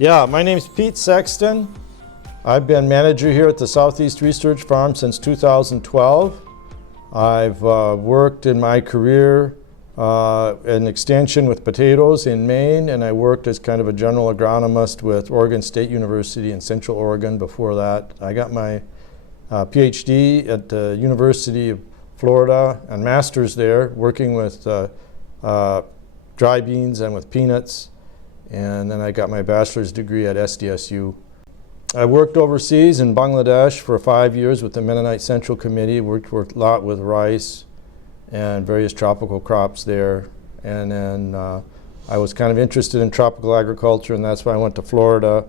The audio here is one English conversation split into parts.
Yeah, my name's Pete Sexton. I've been manager here at the Southeast Research Farm since 2012. I've worked in my career an extension with potatoes in Maine, and I worked as kind of a general agronomist with Oregon State University in Central Oregon before that. I got my PhD at the University of Florida and master's there, working with dry beans and with peanuts. And then I got my bachelor's degree at SDSU. I worked overseas in Bangladesh for 5 years with the Mennonite Central Committee, worked a lot with rice and various tropical crops there. And then I was kind of interested in tropical agriculture, and that's why I went to Florida.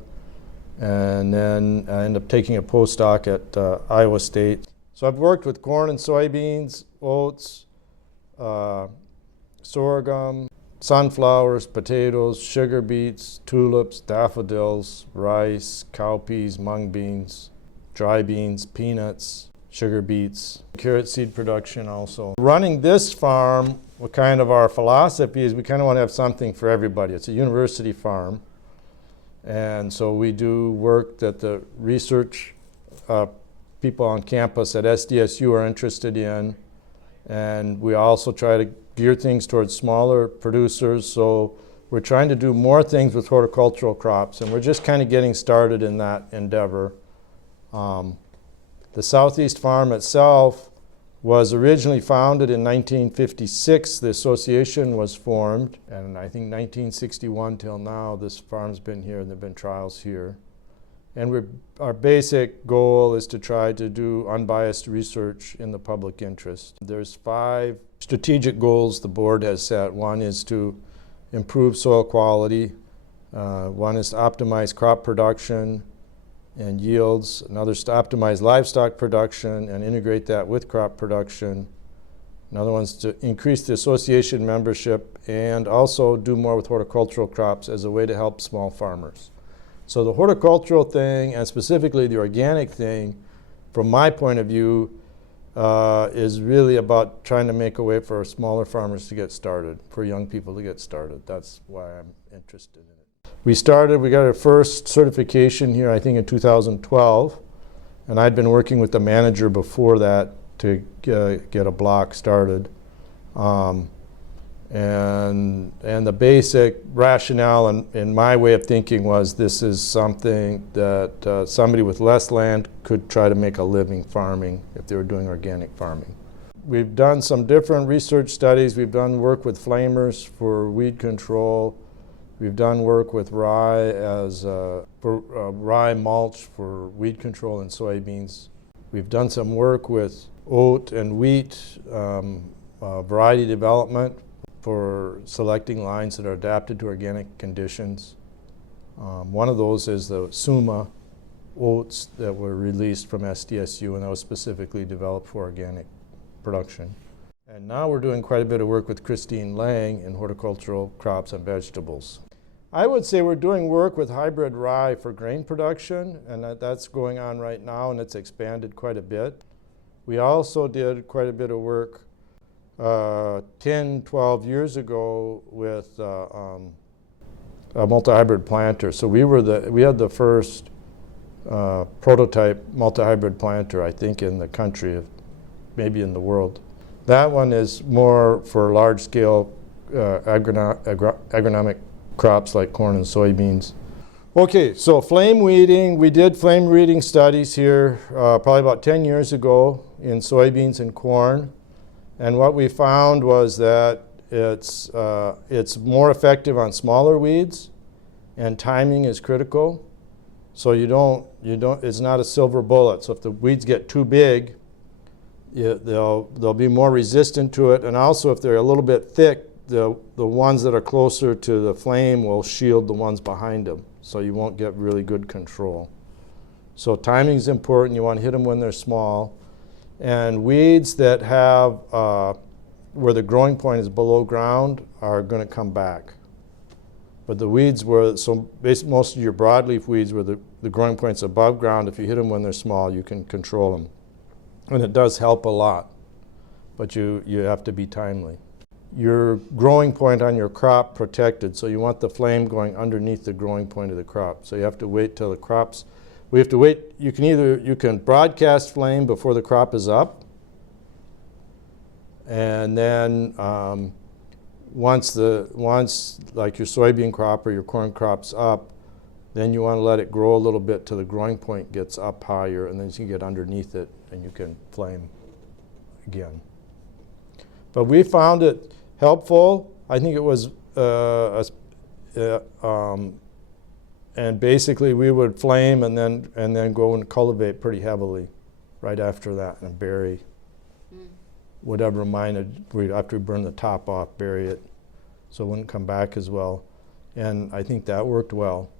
And then I ended up taking a postdoc at Iowa State. So I've worked with corn and soybeans, oats, sorghum, sunflowers, potatoes, sugar beets, tulips, daffodils, rice, cowpeas, mung beans, dry beans, peanuts, sugar beets, carrot seed production also. Running this farm, what kind of our philosophy is we kind of want to have something for everybody. It's a university farm. And so we do work that the research people on campus at SDSU are interested in. And we also try to gear things towards smaller producers, so we're trying to do more things with horticultural crops, and we're just kind of getting started in that endeavor. The Southeast Farm itself was originally founded in 1956. The association was formed, and I think 1961 till now this farm's been here and there have been trials here. And our basic goal is to try to do unbiased research in the public interest. There's 5 strategic goals the board has set. One is to improve soil quality. One is to optimize crop production and yields. Another is to optimize livestock production and integrate that with crop production. Another one is to increase the association membership and also do more with horticultural crops as a way to help small farmers. So the horticultural thing, and specifically the organic thing, from my point of view, is really about trying to make a way for smaller farmers to get started, for young people to get started. That's why I'm interested in it. We got our first certification here, I think in 2012, and I'd been working with the manager before that to get a block started. And the basic rationale in my way of thinking was this is something that somebody with less land could try to make a living farming if they were doing organic farming. We've done some different research studies. We've done work with flamers for weed control. We've done work with rye rye mulch for weed control in soybeans. We've done some work with oat and wheat variety development for selecting lines that are adapted to organic conditions. One of those is the Suma oats that were released from SDSU, and that was specifically developed for organic production. And now we're doing quite a bit of work with Christine Lang in horticultural crops and vegetables. I would say we're doing work with hybrid rye for grain production, and that's going on right now, and it's expanded quite a bit. We also did quite a bit of work 10, 12 years ago with a multi-hybrid planter. So we had the first prototype multi-hybrid planter, I think, in the country, maybe in the world. That one is more for large-scale agronomic crops like corn and soybeans. Okay, so flame weeding. We did flame weeding studies here probably about 10 years ago in soybeans and corn. And what we found was that it's more effective on smaller weeds, and timing is critical. So it's not a silver bullet. So if the weeds get too big, they'll be more resistant to it. And also if they're a little bit thick, the ones that are closer to the flame will shield the ones behind them. So you won't get really good control. So timing is important. You want to hit them when they're small. And weeds that have, where the growing point is below ground are going to come back. But the weeds so basically most of your broadleaf weeds where the growing point's above ground, if you hit them when they're small, you can control them. And it does help a lot, but you have to be timely. your growing point on your crop protected. So you want the flame going underneath the growing point of the crop. So you have to wait till the crops, we have to wait, you can broadcast flame before the crop is up. And then once like your soybean crop or your corn crop's up, then you want to let it grow a little bit till the growing point gets up higher, and then you can get underneath it and you can flame again. But we found it helpful. I think it was, and basically we would flame and then go and cultivate pretty heavily right after that and bury whatever mined, after we burn the top off, bury it so it wouldn't come back as well. And I think that worked well.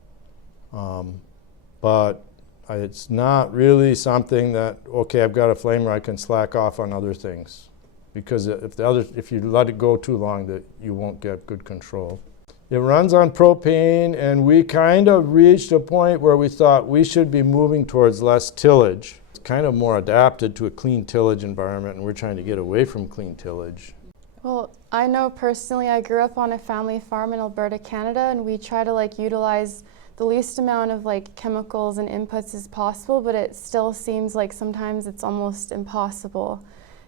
But it's not really something that, okay, I've got a flamer, I can slack off on other things. Because if you let it go too long, that you won't get good control. It runs on propane, and we kind of reached a point where we thought we should be moving towards less tillage. It's kind of more adapted to a clean tillage environment, and we're trying to get away from clean tillage. Well, I know personally, I grew up on a family farm in Alberta, Canada, and we try to utilize the least amount of chemicals and inputs as possible, but it still seems like sometimes it's almost impossible.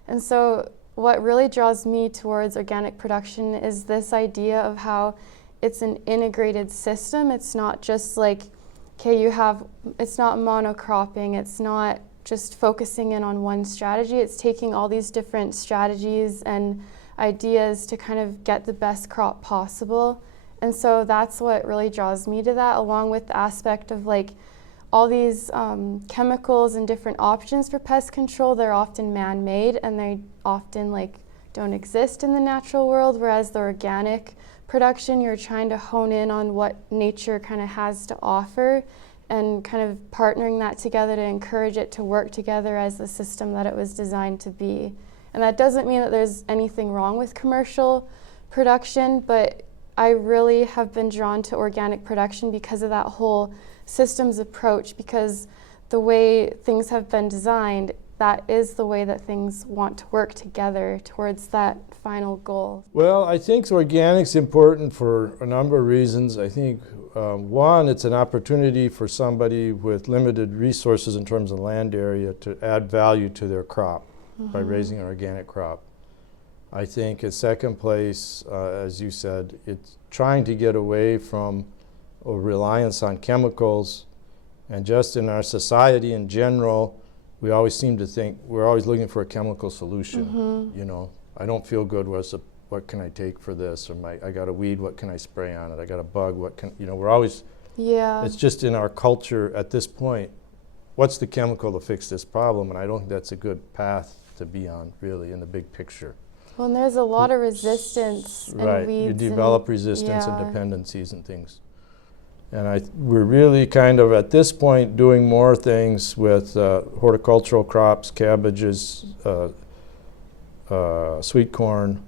And so what really draws me towards organic production is this idea of how it's an integrated system. It's not just it's not monocropping, it's not just focusing in on one strategy. It's taking all these different strategies and ideas to kind of get the best crop possible. And so that's what really draws me to that, along with the aspect of all these chemicals and different options for pest control. They're often man-made, and they often don't exist in the natural world, whereas the organic production, you're trying to hone in on what nature kind of has to offer and kind of partnering that together to encourage it to work together as the system that it was designed to be. And that doesn't mean that there's anything wrong with commercial production, but I really have been drawn to organic production because of that whole systems approach, because the way things have been designed, that is the way that things want to work together towards that final goal. Well, I think organic's important for a number of reasons. I think one, it's an opportunity for somebody with limited resources in terms of land area to add value to their crop by raising an organic crop. I think in second place, as you said, it's trying to get away from a reliance on chemicals, and just in our society in general, we always seem to think we're always looking for a chemical solution. You know, I don't feel good. What can I take for this? Or I got a weed. What can I spray on it? I got a bug. We're always. Yeah. It's just in our culture at this point. What's the chemical to fix this problem? And I don't think that's a good path to be on, really, in the big picture. Well, and there's a lot of resistance and weeds. You develop resistance and dependencies and things. And we're really kind of at this point doing more things with horticultural crops, cabbages, sweet corn,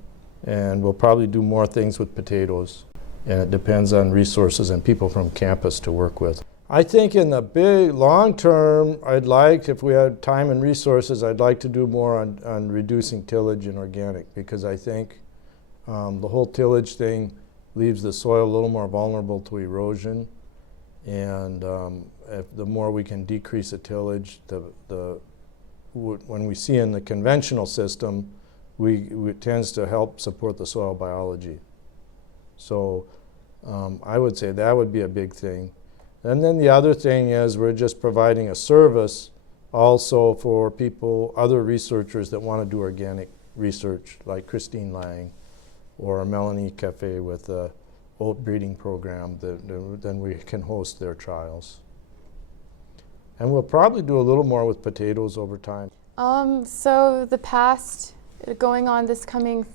and we'll probably do more things with potatoes. And it depends on resources and people from campus to work with. I think in the big long term, if we had time and resources, I'd like to do more on reducing tillage and organic, because I think the whole tillage thing leaves the soil a little more vulnerable to erosion, and the more we can decrease the tillage, when we see in the conventional system, it tends to help support the soil biology. So I would say that would be a big thing. And then the other thing is we're just providing a service also for people, other researchers that want to do organic research, like Christine Lang or Melanie Cafe with the oat breeding program. Then we can host their trials. And we'll probably do a little more with potatoes over time. So going on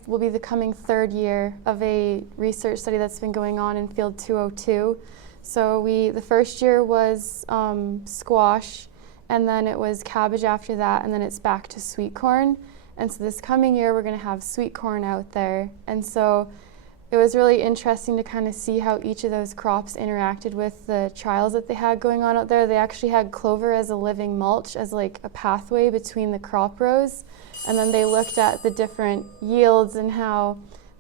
will be the coming third year of a research study that's been going on in field 202. So the first year was squash, and then it was cabbage after that, and then it's back to sweet corn. And so this coming year we're going to have sweet corn out there. And so it was really interesting to kind of see how each of those crops interacted with the trials that they had going on out there. They actually had clover as a living mulch, as a pathway between the crop rows. And then they looked at the different yields and how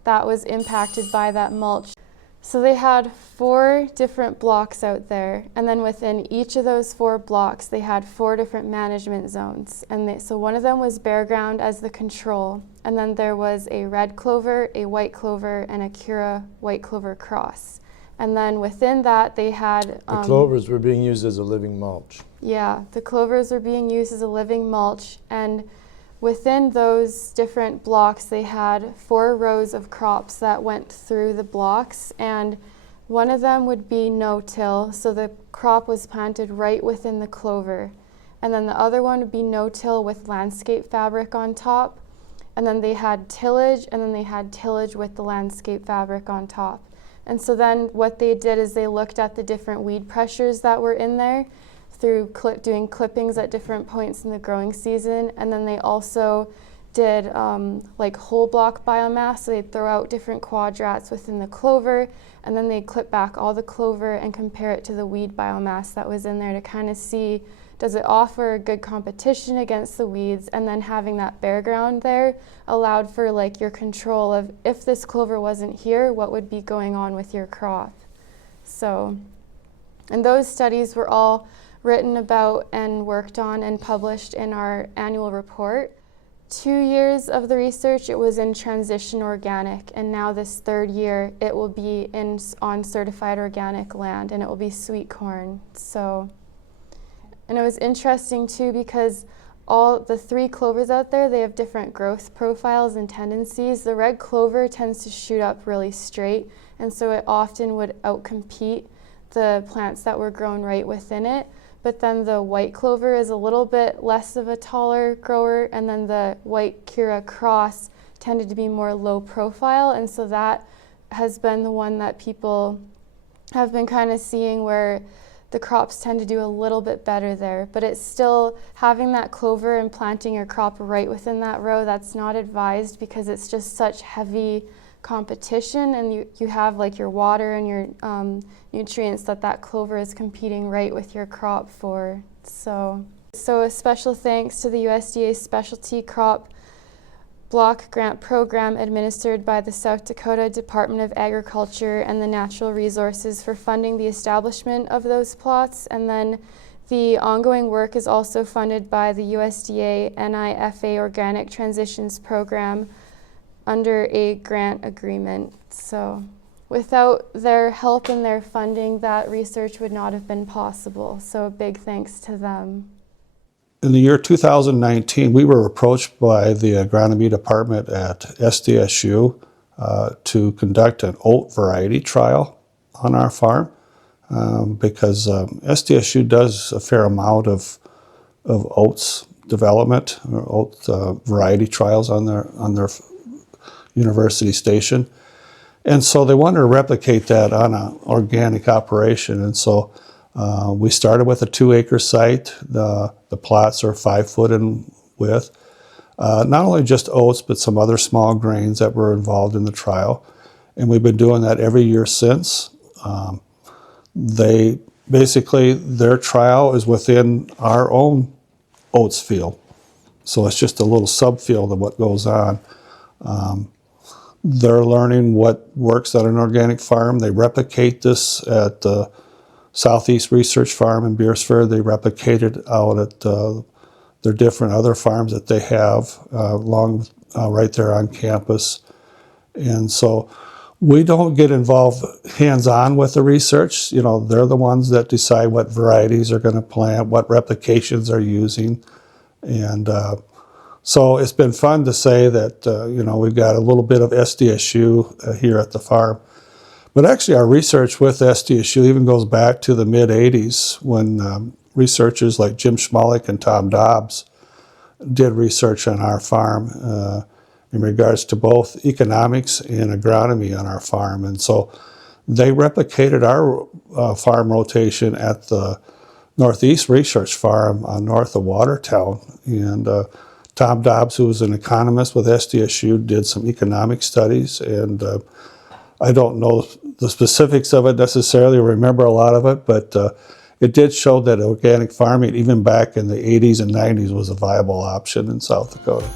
that was impacted by that mulch. So they had 4 different blocks out there, and then within each of those 4 blocks they had 4 different management zones. And so one of them was bare ground as the control, and then there was a red clover, a white clover, and a Kira white clover cross. And then within that they had... the clovers were being used as a living mulch. Yeah, the clovers were being used as a living mulch, and within those different blocks they had 4 rows of crops that went through the blocks, and one of them would be no-till, so the crop was planted right within the clover. And then the other one would be no-till with landscape fabric on top, and then they had tillage, and then they had tillage with the landscape fabric on top. And so then what they did is they looked at the different weed pressures that were in there through doing clippings at different points in the growing season, and then they also did like whole block biomass, so they'd throw out different quadrats within the clover, and then they'd clip back all the clover and compare it to the weed biomass that was in there to kind of see, does it offer a good competition against the weeds, and then having that bare ground there allowed for like your control of if this clover wasn't here, what would be going on with your crop. So, and those studies were all written about and worked on and published in our annual report. 2 years of the research, it was in transition organic, and now this 3rd year it will be on certified organic land, and it will be sweet corn. So, and it was interesting too because all the 3 clovers out there, they have different growth profiles and tendencies. The red clover tends to shoot up really straight, and so it often would outcompete the plants that were grown right within it. But then the white clover is a little bit less of a taller grower, and then the white Kira cross tended to be more low profile, and so that has been the one that people have been kind of seeing where the crops tend to do a little bit better there. But it's still having that clover and planting your crop right within that row, that's not advised because it's just such heavy competition, and you have like your water and your nutrients that clover is competing right with your crop for. So a special thanks to the USDA Specialty Crop Block Grant Program administered by the South Dakota Department of Agriculture and the Natural Resources for funding the establishment of those plots. And then the ongoing work is also funded by the USDA NIFA Organic Transitions Program under a grant agreement. So without their help and their funding, that research would not have been possible. So a big thanks to them. In the year 2019, we were approached by the agronomy department at SDSU to conduct an oat variety trial on our farm because SDSU does a fair amount of oats development or oat variety trials on their university station. And so they wanted to replicate that on an organic operation. And so we started with a 2-acre site. The plots are 5 foot in width. Not only just oats, but some other small grains that were involved in the trial. And we've been doing that every year since. Their trial is within our own oats field. So it's just a little subfield of what goes on. They're learning what works at an organic farm. They replicate this at the Southeast Research Farm in Beersford. They replicate it out at their different other farms that they have right there on campus. And so we don't get involved hands-on with the research. You know, they're the ones that decide what varieties are going to plant, what replications they're using. And so it's been fun to say that, we've got a little bit of SDSU here at the farm. But actually our research with SDSU even goes back to the mid-'80s when researchers like Jim Schmalik and Tom Dobbs did research on our farm in regards to both economics and agronomy on our farm. And so they replicated our farm rotation at the Northeast Research Farm north of Watertown. And Tom Dobbs, who was an economist with SDSU, did some economic studies, and I don't know the specifics of it necessarily, remember a lot of it, but it did show that organic farming, even back in the 80s and 90s, was a viable option in South Dakota.